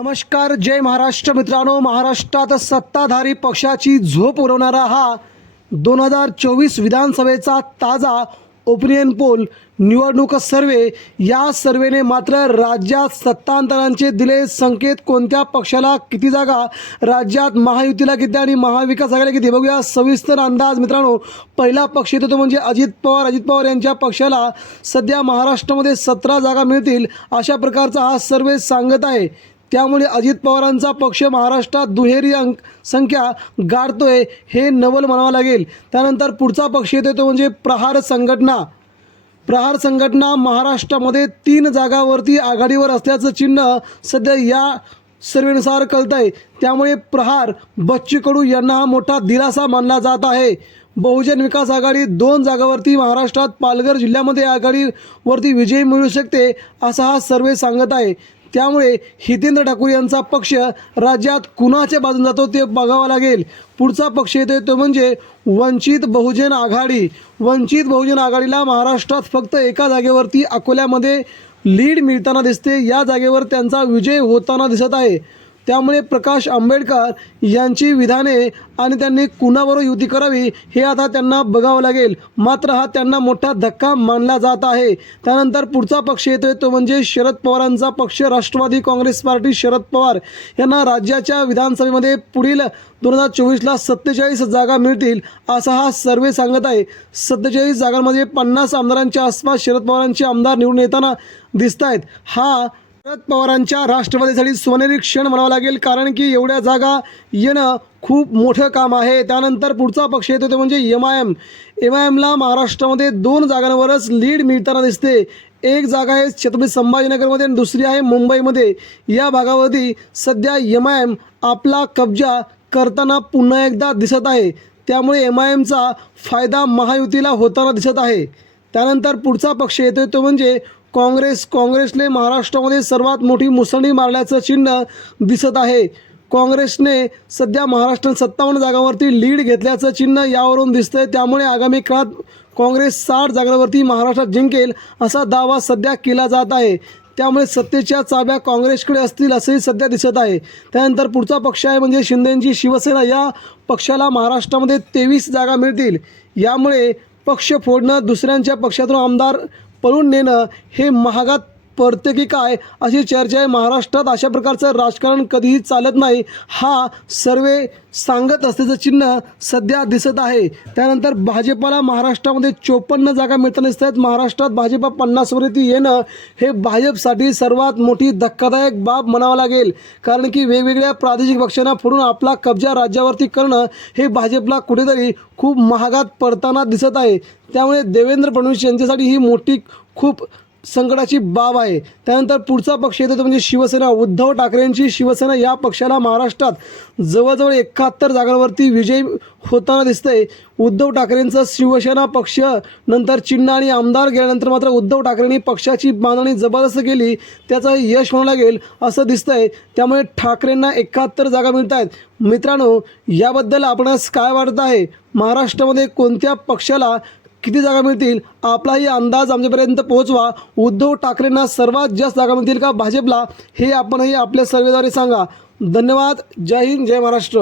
नमस्कार जय महाराष्ट्र मित्रांनो. महाराष्ट्रात सत्ताधारी पक्षाची झोप उडवणारा हा दोन हजार चोवीस विधानसभेचा ताजा ओपिनियन पोल निवडणूक सर्वे. या सर्वेने मात्र राज्यात सत्तांतरांचे दिले संकेत. कोणत्या पक्षाला किती जागा? राज्यात महायुतीला किती आणि महाविकास आघाडीला किती? बघूया सविस्तर अंदाज मित्रांनो. पहिला पक्ष येतो तो म्हणजे अजित पवार. अजित पवार यांच्या पक्षाला सध्या महाराष्ट्रामध्ये सतरा जागा मिळतील अशा प्रकारचा हा सर्वे सांगत आहे. त्यामुळे अजित पवारांचा पक्ष महाराष्ट्रात दुहेरी अंक संख्या गाठतोय हे नवल म्हणावं लागेल. त्यानंतर पुढचा पक्ष येतो तो म्हणजे प्रहार संघटना. प्रहार संघटना महाराष्ट्रामध्ये तीन जागावरती आघाडीवर असल्याचं चिन्ह सध्या या सर्वेनुसार कळत आहे त्यामुळे प्रहार बच्चू कडू यांना हा मोठा दिलासा मानला जात आहे. बहुजन विकास आघाडी दोन जागावरती महाराष्ट्रात पालघर जिल्ह्यामध्ये आघाडीवरती विजय मिळू शकते असा हा सर्वे सांगत आहे. त्यामुळे हितेंद्र ठाकूर यांचा पक्ष राज्यात कुणाच्या बाजून जातो ते बघावं लागेल. पुढचा पक्ष येतो तो म्हणजे वंचित बहुजन आघाडी. वंचित बहुजन आघाडीला महाराष्ट्रात फक्त एका जागेवरती अकोल्यामध्ये लीड मिळताना दिसते. या जागेवर त्यांचा विजय होताना दिसत आहे. त्यामुळे प्रकाश आंबेडकर यांची विधाने आणि त्यांनी कुणाबरोबर युती करावी हे आता त्यांना बघावं लागेल. मात्र हा त्यांना मोठा धक्का मानला जात आहे. त्यानंतर पुढचा पक्ष येतोय तो म्हणजे शरद पवारांचा पक्ष. राष्ट्रवादी काँग्रेस पार्टी शरद पवार यांना राज्याच्या विधानसभेमध्ये पुढील दोन हजार चोवीसला सत्तेचाळीस जागा मिळतील असा हा सर्वे सांगत आहे. सत्तेचाळीस जागांमध्ये पन्नास आमदारांच्या आसपास शरद पवारांचे आमदार निवडून येताना दिसत आहेत हा शरद पवारांच्या राष्ट्रवादीसाठी सोनेरी क्षण म्हणावा लागेल कारण की एवढ्या जागा येणं खूप मोठं काम आहे. त्यानंतर पुढचा पक्ष येतो ते म्हणजे M I M M I एमला महाराष्ट्रामध्ये दोन जागांवरच लीड मिळताना दिसते. एक जागा आहे छत्रपती संभाजीनगरमध्ये आणि दुसरी आहे मुंबईमध्ये. या भागावरती सध्या एम आय एम आपला कब्जा करताना पुन्हा एकदा दिसत आहे. त्यामुळे एम आय एमचा फायदा महायुतीला होताना दिसत आहे. त्यानंतर पुढचा पक्ष येतोय तो म्हणजे काँग्रेस. काँग्रेसने महाराष्ट्रामध्ये सर्वात मोठी मुसंडी मारल्याचं चिन्ह दिसत आहे. काँग्रेसने सध्या महाराष्ट्रात सत्तावन्न जागांवरती लीड घेतल्याचं चिन्ह यावरून दिसतंय. त्यामुळे आगामी काळात काँग्रेस साठ जागांवरती महाराष्ट्रात जिंकेल असा दावा सध्या केला जात आहे. त्यामुळे सत्तेच्या चाव्या काँग्रेसकडे असतील असंही सध्या दिसत आहे. त्यानंतर पुढचा पक्ष आहे म्हणजे शिंदेंची शिवसेना. या पक्षाला महाराष्ट्रामध्ये तेवीस जागा मिळतील. यामुळे पक्ष फोडणं दुसऱ्यांच्या पक्षातून आमदार पळून नेणं हे महागात पडते की काय अशी चर्चा आहे. महाराष्ट्रात अशा प्रकारचं राजकारण कधीही चालत नाही. हा सर्वे सांगत असल्याचं चिन्ह सध्या दिसत आहे. त्यानंतर भाजपाला महाराष्ट्रामध्ये चोपन्न जागा मिळताना दिसत आहेत. महाराष्ट्रात भाजपा पन्नासवरती येणं हे भाजपसाठी सर्वात मोठी धक्कादायक बाब म्हणावं लागेल. कारण की वेगवेगळ्या प्रादेशिक पक्षांना फोडून आपला कब्जा राज्यावरती करणं हे भाजपला कुठेतरी खूप महागात पडताना दिसत आहे. त्यामुळे देवेंद्र फडणवीस यांच्यासाठी ही मोठी खूप संकटाची बाब आहे. त्यानंतर पुढचा पक्ष येतो तो म्हणजे शिवसेना. उद्धव ठाकरेंची शिवसेना या पक्षाला महाराष्ट्रात जवळजवळ एकाहत्तर जागांवरती विजय होताना दिसतंय. उद्धव ठाकरेंचं शिवसेना पक्ष नंतर चिन्ह आणि आमदार गेल्यानंतर मात्र उद्धव ठाकरेंनी पक्षाची बांधणी जबरदस्त केली. त्याचं यश म्हणू लागेल असं दिसतंय. त्यामुळे ठाकरेंना एकाहत्तर जागा मिळत आहेत. मित्रांनो याबद्दल आपणास काय वाटत आहे? महाराष्ट्रामध्ये कोणत्या पक्षाला किती जागा मिळतील? आपलाही अंदाज आमच्यापर्यंत पोहोचवा. उद्धव ठाकरेंना सर्वात जास्त जागा मिळतील का भाजपला? हे आपणही आपल्या सर्वेद्वारे सांगा. धन्यवाद. जय हिंद. जय महाराष्ट्र.